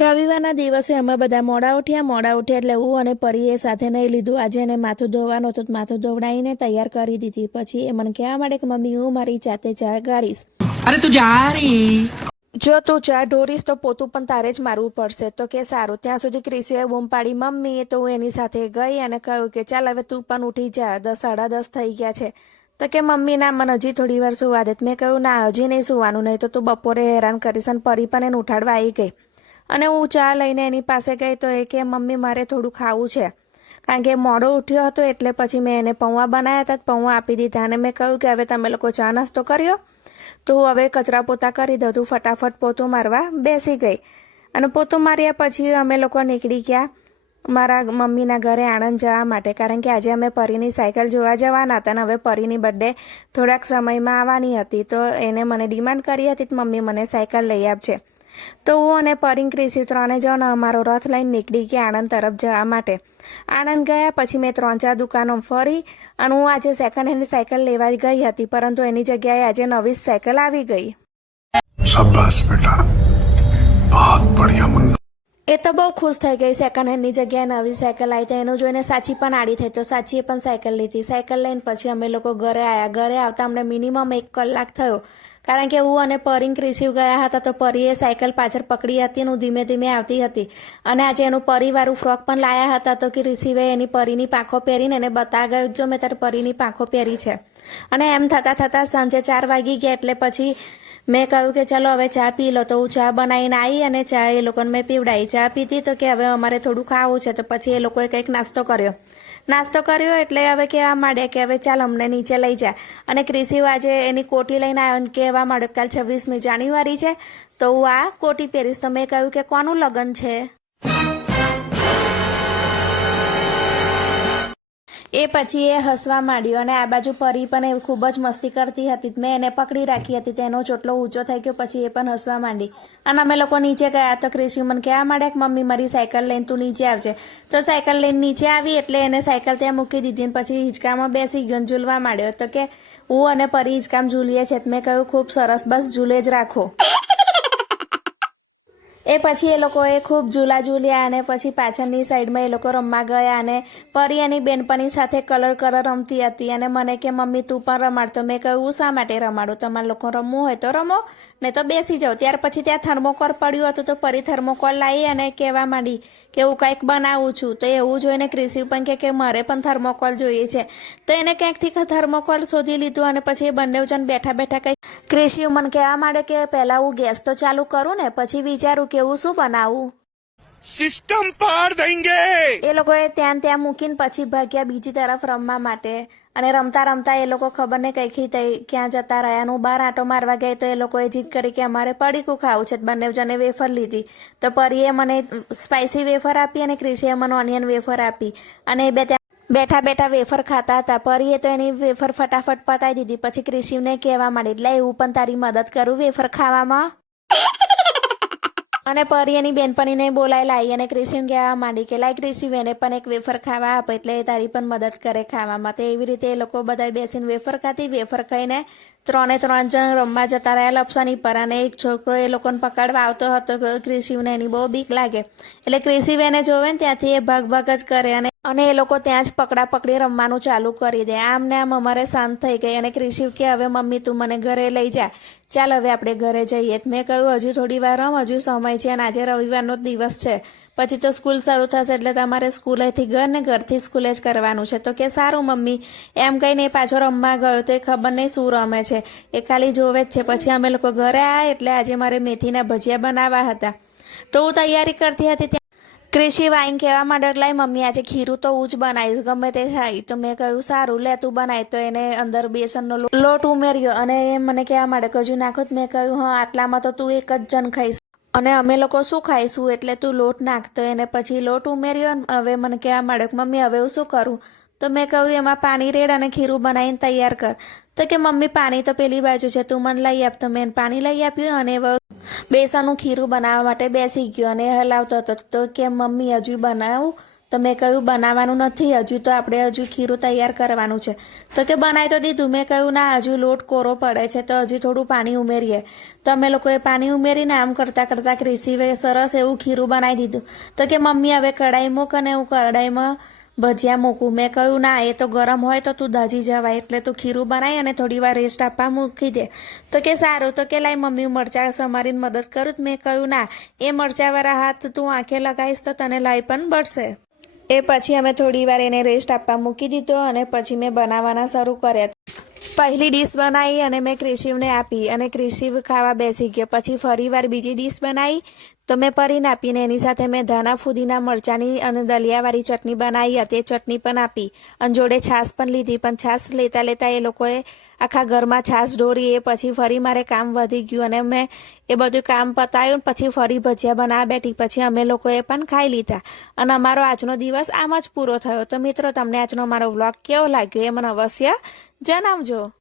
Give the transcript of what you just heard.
રવિવારના દિવસે અમે બધા મોડા ઉઠ્યા એટલે હું અને પરીએ સાથે નહીં લીધું. આજે એને માથું ધોવાનું હતું, માથું ધોવડાવીને તૈયાર કરી દીધી. પછી એ મને કહેવા માંડે કે મમ્મી હું મારી જાતે ચા ગાળીશ. અરે તું જા રહી. જો તું ચા ઢોરીશ તો પોતું પણ તારે જ મારવું પડશે. તો કે સારું. ત્યાં સુધી ક્રિશીએ બૂમ પાડી મમ્મી. તો હું એની સાથે ગઈ અને કહ્યું કે ચાલ હવે તું પણ ઉઠી જા, 10:30 થઈ ગયા છે. તો કે મમ્મી ના મને હજી થોડી વાર સુવા દે. મેં કહ્યું ના હજી નહીં સુવાનું, નહીં તો તું બપોરે હેરાન કરીશ. અને પરી પણ એને ઉઠાડવા આવી ગઈ અને હું ચા લઈને એની પાસે ગઈ તો એ કે મમ્મી મારે થોડું ખાવું છે, કારણ કે મોડો ઉઠ્યો હતો. એટલે પછી મેં એને પૌવા બનાવ્યા હતા, પૌવા આપી દીધા અને મેં કહ્યું કે હવે તમે લોકો ચા નાસ્તો કર્યો તો હવે કચરા પોતા કરી દઉં. તું ફટાફટ પોતું મારવા બેસી ગઈ અને પોતું માર્યા પછી અમે લોકો નીકળી ગયા મારા મમ્મીના ઘરે આણંદ જવા માટે, કારણ કે આજે અમે પરીની સાયકલ જોવા જવાના હતા અને હવે પરીની બર્થડે થોડાક સમયમાં આવવાની હતી. તો એને મને ડિમાન્ડ કરી હતી કે મમ્મી મને સાયકલ લઈ આપજે. તો હું અને પરી ક્રિશી ત્રણે જણ અમારો રથ લઈને નીકળી ગયા આણંદ તરફ જવા માટે. આણંદ ગયા પછી મેં 3-4 દુકાનો ફરી અને હું આજે સેકન્ડ હેન્ડ સાયકલ લેવા ગઈ હતી, પરંતુ એની જગ્યાએ આજે નવી સાયકલ આવી ગઈ. શાબાશ બેટા, બહુત બઢિયા મુન્ના. એ તો બહુ ખુશ થઈ ગઈ. સેકન્ડ હેન્ડની જગ્યાએ નવી સાયકલ આવી. તો એનું જોઈને સાચી પણ આડી થઈ, તો સાચીએ પણ સાયકલ લીધી. સાયકલ લઈને પછી અમે લોકો ઘરે આવ્યા. ઘરે આવતા અમને મિનિમમ 1 કલાક થયો, કારણ કે હું અને પરી ક્રિશી ગયા હતા. તો પરીએ સાયકલ પાછળ પકડી હતી અને હું ધીમે ધીમે આવતી હતી. અને આજે એનું પરિવારું ફ્રોક પણ લાયા હતા. તો કે રિસીવે એની પરીની પાંખો પહેરીને એને બતાવ્યું, જો મેં તારી પરીની પાંખો પહેરી છે. અને એમ થતાં સાંજે 4 વાગી ગયા. એટલે પછી મેં કહ્યું કે ચાલો હવે ચા પી લો. તો હું ચા બનાવીને આવી અને ચા એ લોકોને મેં પીવડાવી. ચા પીધી તો કે હવે અમારે થોડું ખાવું છે. તો પછી એ લોકોએ કંઈક નાસ્તો કર્યો એટલે હવે કહેવા માંડ્યા કે હવે ચાલ અમને નીચે લઈ જા. અને ક્રિશી આજે એની કોટી લઈને આવ્યો અને કહેવા માંડ્યો કાલ 26મી જાન્યુઆરી છે તો હું આ કોટી પહેરીશ. તો મેં કહ્યું કે કોનું લગ્ન છે? એ પછી એ હસવા માંડ્યો અને આ બાજુ પરી પણ એ ખૂબ જ મસ્તી કરતી હતી. મેં એને પકડી રાખી હતી, તેનો ચોટલો ઊંચો થઈ ગયો. પછી એ પણ હસવા માંડી અને અમે લોકો નીચે ગયા. તો ક્રિશી મને કહેવા માંડ્યા કે મમ્મી મારી સાયકલ લઈને તું નીચે આવજે. તો સાયકલ લઈને નીચે આવી એટલે એને સાયકલ ત્યાં મૂકી દીધી અને પછી હિંચકામાં બેસી ગયો, ઝૂલવા માંડ્યો. તો કે હું અને પરી હિંચકામાં ઝૂલીએ છીએ. મેં કહ્યું ખૂબ સરસ, બસ ઝૂલે જ રાખો. એ પછી એ લોકોએ ખૂબ ઝૂલ્યા અને પછી પાછળની સાઈડમાં એ લોકો રમવા ગયા અને પરી એની બેનપણી સાથે કલર રમતી હતી. અને મને કે મમ્મી તું પણ રમાડ. તો મેં કહ્યું શા માટે રમાડું, તમારે લોકો રમવું હોય તો રમો, ને તો બેસી જાઓ. ત્યાર પછી ત્યાં થર્મોકોલ પડ્યું હતું. તો પરી થર્મોકોલ લાવી અને કહેવા માંડી કે હું કંઈક બનાવું છું. તો એવું જોઈને ક્રિશી પણ કે મારે પણ થર્મોકોલ જોઈએ છે. તો એને ક્યાંકથી થર્મોકોલ શોધી લીધું અને પછી એ બંને જણ બેઠા કંઈક ક્રિશી મને કહેવા માંડે કે પહેલાં હું ગેસ તો ચાલુ કરું ને પછી વિચારું કે હું શું બનાવું, સિસ્ટમ પાર દેંગે. એ લોકોએ ત્યાં મૂકીને પછી ભાગ્યા બીજી તરફ રમવા માટે. અને રમતા એ લોકો ખબર ને કઈ ક્યાં જતા રહ્યા. હું બહાર આંટો મારવા ગઈ તો એ લોકોએ જીદ કરી કે અમારે પડીકું ખાવું છે. બંને જણે વેફર લીધી. તો પરીએ મને સ્પાઇસી વેફર આપી અને ક્રિશીએ મને ઓનિયન વેફર આપી અને એ બે ત્યાં બેઠા વેફર ખાતા હતા. પરીએ તો એની વેફર ફટાફટ પતાવી દીધી. પછી ક્રિશીને કહેવા માંડી એટલે હું પણ તારી મદદ કરું વેફર ખાવામાં. અને પરી એની બેનપણીને બોલાઈ લાવી અને ક્રિશીને કહેવા માંડી કે લાઈ ક્રિશી એને પણ એક વેફર ખાવા આપે એટલે તારી પણ મદદ કરે ખાવામાં. તો એવી રીતે એ લોકો બધા બેસીને વેફર ખાતી. વેફર ખાઈને 3 જણ રમવા જતા રહ્યા લપસણી પર. અને એક છોકરો એ લોકોને પકડવા આવતો હતો. ક્રિશીને એની બહુ બીક લાગે એટલે ક્રિશી એને જોવે ને ત્યાંથી એ ભાગ જ કરે અને એ લોકો ત્યાં જ પકડી રમવાનું ચાલુ કરી દે. આમ ને આમ અમારે શાંત થઈ ગઈ અને ક્રિશી કે હવે મમ્મી તું મને ઘરે લઈ જા, ચાલ હવે આપણે ઘરે જઈએ. મેં કહ્યું હજુ થોડી વાર રમ, હજુ સમય છે અને આજે રવિવારનો જ દિવસ છે, પછી તો સ્કૂલ શરૂ થશે એટલે તમારે સ્કૂલેથી ઘર ને ઘરથી સ્કૂલે જ કરવાનું છે. તો કે સારું મમ્મી. એમ કહીને એ પાછો રમવા ગયો. તો એ ખબર નહીં શું રમે છે, એ ખાલી જોવે જ છે. પછી અમે લોકો ઘરે આવ્યા એટલે આજે મારે મેથીના ભજીયા બનાવવા હતા. તો હું તૈયારી કરતી હતી. ક્રિશી વાઈન કહેવા માંડે લાઈ મમ્મી આજે ખીરું તો હું જ બનાવીશ, ગમે તે થાય. તો મેં કહ્યું સારું લે તું બનાવી. તો એને અંદર બેસનનો લોટ ઉમેર્યો અને મને કહેવા માંડે કજુ નાખો. મેં કહ્યું હા આટલામાં તો તું એક જ જણ ખાઈશ અને અમે લોકો શું ખાઈશું એટલે તું લોટ નાખ. તો એને પછી લોટ ઉમેર્યો. હવે મને કહેવા માંડે મમ્મી હવે હું શું કરું. તો મેં કહ્યું એમાં પાણી રેડ અને ખીરું બનાવીને તૈયાર કર. તો કે મમ્મી પાણી તો પેલી બાજુ છે, તું મને લઈ આપ. તો મેં પાણી લઈ આપ્યું અને બેસનનું ખીરું બનાવવા માટે બેસી ગયો અને હલાવતો હતો. તો કે મમ્મી હજુ બનાવું. તો મેં કહ્યું બનાવવાનું નથી, હજુ તો આપણે હજુ ખીરું તૈયાર કરવાનું છે. તો કે બનાવી તો દીધું. મેં કહ્યું ના, હજુ લોટ કોરો પડે છે તો હજી થોડું પાણી ઉમેરીએ. તો અમે લોકોએ પાણી ઉમેરીને આમ કરતાં કરતાં ક્રિશીએ સરસ એવું ખીરું બનાવી દીધું. તો કે મમ્મી હવે કઢાઈ મૂક અને હું કઢાઈમાં ભજીયા મૂકું. મેં કહ્યું ના, એ તો ગરમ હોય તો તું દાજી જવાય, એટલે તું ખીરું બનાવી અને થોડી વાર રેસ્ટ આપવા મૂકી દે. તો કે સારું. તો કે લાઈ મમ્મી મરચાં સમારીને મદદ કરું. મેં કહ્યું ના, એ મરચાંવાળા હાથ તું આંખે લગાવીશ તો તને લાઈ પણ બળશે. એ પછી અમે થોડી વાર એને રેસ્ટ આપવા મૂકી દીધો અને પછી મેં બનાવવાના શરૂ કર્યા. પહેલી ડીશ બનાવી અને મેં ક્રિશિવને આપી અને ક્રિશિવ ખાવા બેસી ગયો. પછી ફરીવાર બીજી ડીશ બનાવી તો મેં પરીને આપીને એની સાથે મેં ધાણા ફુદીના મરચાંની અને દલિયાવાળી ચટણી બનાવી હતી, એ ચટણી પણ આપી અને જોડે છાશ પણ લીધી. પણ છાશ લેતા લેતા એ લોકોએ આખા ઘરમાં છાશ ઢોરી. એ પછી ફરી મારે કામ વધી ગયું અને મેં એ બધું કામ પતાવ્યું. પછી ફરી ભજીયા બનાવવા બેઠી. પછી અમે લોકોએ પણ ખાઈ લીધા અને અમારો આજનો દિવસ આમ જ પૂરો થયો. તો મિત્રો, તમને આજનો મારો વ્લોગ કેવો લાગ્યો એ મને અવશ્ય જણાવજો.